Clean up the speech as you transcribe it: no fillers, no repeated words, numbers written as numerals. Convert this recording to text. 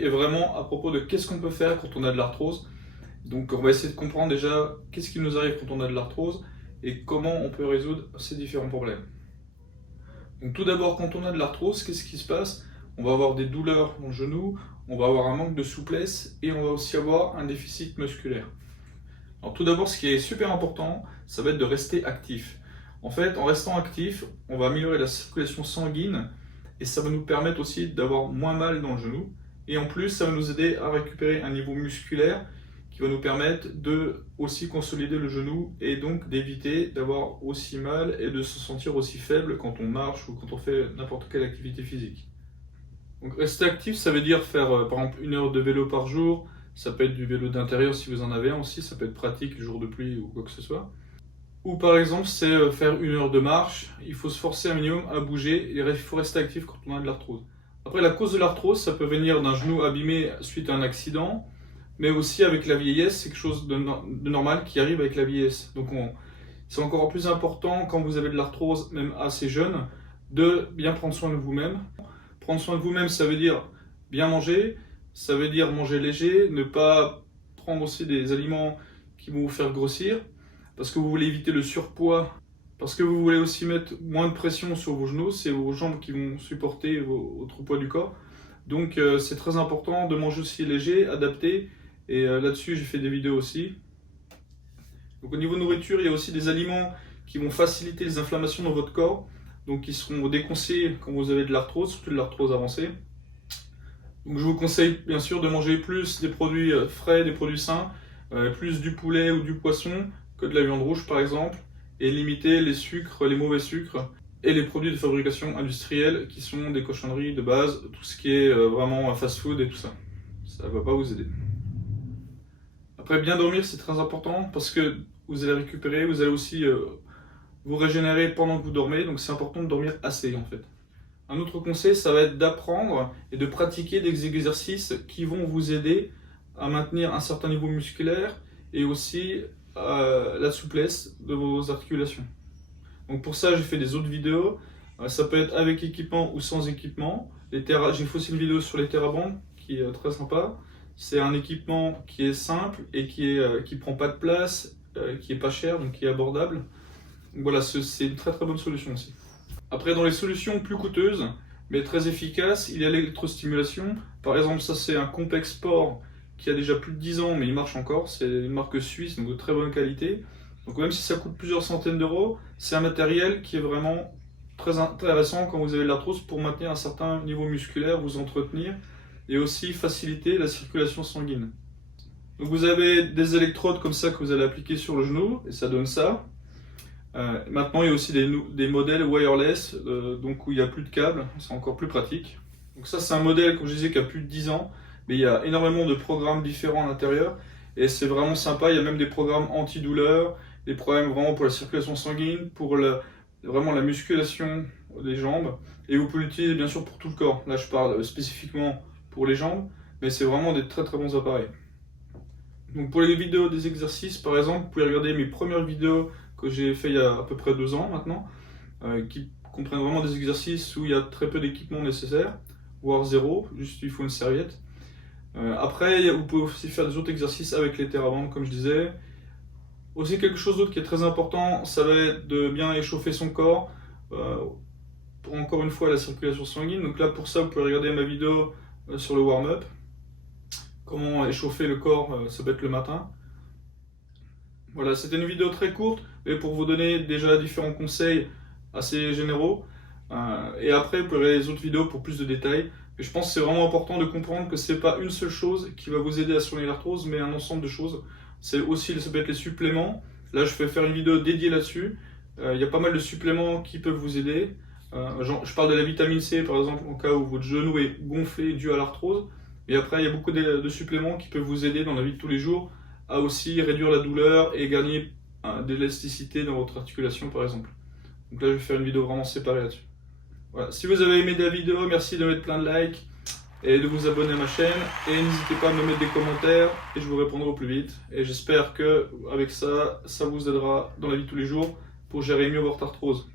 aujourd'hui est vraiment à propos de qu'est-ce qu'on peut faire quand on a de l'arthrose. Donc on va essayer de comprendre déjà qu'est-ce qui nous arrive quand on a de l'arthrose et comment on peut résoudre ces différents problèmes. Donc tout d'abord, quand on a de l'arthrose, qu'est-ce qui se passe? On va avoir des douleurs dans le genou, on va avoir un manque de souplesse et on va aussi avoir un déficit musculaire. Alors tout d'abord, ce qui est super important, ça va être de rester actif. En fait, en restant actif, on va améliorer la circulation sanguine et ça va nous permettre aussi d'avoir moins mal dans le genou. Et en plus, ça va nous aider à récupérer un niveau musculaire qui va nous permettre de aussi consolider le genou et donc d'éviter d'avoir aussi mal et de se sentir aussi faible quand on marche ou quand on fait n'importe quelle activité physique. Donc rester actif, ça veut dire faire par exemple 1 heure de vélo par jour. Ça peut être du vélo d'intérieur si vous en avez un aussi, ça peut être pratique le jour de pluie ou quoi que ce soit. Ou par exemple, c'est faire 1 heure de marche. Il faut se forcer un minimum à bouger et il faut rester actif quand on a de l'arthrose. Après, la cause de l'arthrose, ça peut venir d'un genou abîmé suite à un accident, mais aussi avec la vieillesse, c'est quelque chose de normal qui arrive avec la vieillesse. Donc c'est encore plus important quand vous avez de l'arthrose, même assez jeune, de bien prendre soin de vous-même. Prendre soin de vous-même, ça veut dire bien manger, ça veut dire manger léger, ne pas prendre aussi des aliments qui vont vous faire grossir, parce que vous voulez éviter le surpoids, parce que vous voulez aussi mettre moins de pression sur vos genoux, c'est vos jambes qui vont supporter votre poids du corps. Donc c'est très important de manger aussi léger, adapté, et là-dessus j'ai fait des vidéos aussi. Donc au niveau nourriture, il y a aussi des aliments qui vont faciliter les inflammations dans votre corps, donc qui seront déconseillés quand vous avez de l'arthrose, surtout de l'arthrose avancée. Donc je vous conseille bien sûr de manger plus des produits frais, des produits sains, plus du poulet ou du poisson que de la viande rouge par exemple, et limiter les sucres, les mauvais sucres et les produits de fabrication industrielle qui sont des cochonneries de base, tout ce qui est vraiment fast-food et tout ça. Ça ne va pas vous aider. Après, bien dormir c'est très important parce que vous allez récupérer, vous allez aussi vous régénérer pendant que vous dormez, donc c'est important de dormir assez en fait. Un autre conseil, ça va être d'apprendre et de pratiquer des exercices qui vont vous aider à maintenir un certain niveau musculaire et aussi la souplesse de vos articulations. Donc pour ça, j'ai fait des autres vidéos. Ça peut être avec équipement ou sans équipement. J'ai fait aussi une vidéo sur les TheraBand qui est très sympa. C'est un équipement qui est simple et qui prend pas de place, qui est pas cher, donc qui est abordable. Donc voilà, c'est une très bonne solution aussi. Après, dans les solutions plus coûteuses, mais très efficaces, il y a l'électrostimulation. Par exemple, ça c'est un Compex Sport qui a déjà plus de 10 ans, mais il marche encore. C'est une marque suisse, donc de très bonne qualité. Donc même si ça coûte plusieurs centaines d'euros, c'est un matériel qui est vraiment très intéressant quand vous avez de l'arthrose pour maintenir un certain niveau musculaire, vous entretenir et aussi faciliter la circulation sanguine. Donc vous avez des électrodes comme ça que vous allez appliquer sur le genou, et ça donne ça. Maintenant, il y a aussi des modèles wireless, donc où il n'y a plus de câbles, c'est encore plus pratique. Donc ça, c'est un modèle, comme je disais, qui a plus de 10 ans, mais il y a énormément de programmes différents à l'intérieur, et c'est vraiment sympa. Il y a même des programmes antidouleurs, des programmes vraiment pour la circulation sanguine, pour vraiment la musculation des jambes, et vous pouvez l'utiliser bien sûr pour tout le corps. Là, je parle spécifiquement pour les jambes, mais c'est vraiment des très bons appareils. Donc pour les vidéos des exercices, par exemple, vous pouvez regarder mes premières vidéos que j'ai fait il y a à peu près 2 ans maintenant, qui comprennent vraiment des exercices où il y a très peu d'équipement nécessaire, voire zéro, juste il faut une serviette. Après, vous pouvez aussi faire des autres exercices avec les TheraBand, comme je disais. Aussi quelque chose d'autre qui est très important, ça va être de bien échauffer son corps, pour encore une fois la circulation sanguine. Donc là pour ça, vous pouvez regarder ma vidéo sur le warm-up. Comment échauffer le corps, ça peut être le matin. Voilà, c'était une vidéo très courte, mais pour vous donner déjà différents conseils assez généraux. Et après, vous pouvez regarder les autres vidéos pour plus de détails. Mais je pense que c'est vraiment important de comprendre que ce n'est pas une seule chose qui va vous aider à soigner l'arthrose, mais un ensemble de choses. C'est aussi, ça peut être les suppléments. Là, je vais faire une vidéo dédiée là-dessus. Il y a pas mal de suppléments qui peuvent vous aider. Je parle de la vitamine C, par exemple, en cas où votre genou est gonflé dû à l'arthrose. Et après, il y a beaucoup de suppléments qui peuvent vous aider dans la vie de tous les jours à aussi réduire la douleur et gagner de l'élasticité dans votre articulation par exemple. Donc là je vais faire une vidéo vraiment séparée là-dessus. Voilà. Si vous avez aimé la vidéo, merci de mettre plein de likes et de vous abonner à ma chaîne. Et n'hésitez pas à me mettre des commentaires et je vous répondrai au plus vite. Et j'espère que avec ça, ça vous aidera dans la vie de tous les jours pour gérer mieux votre arthrose.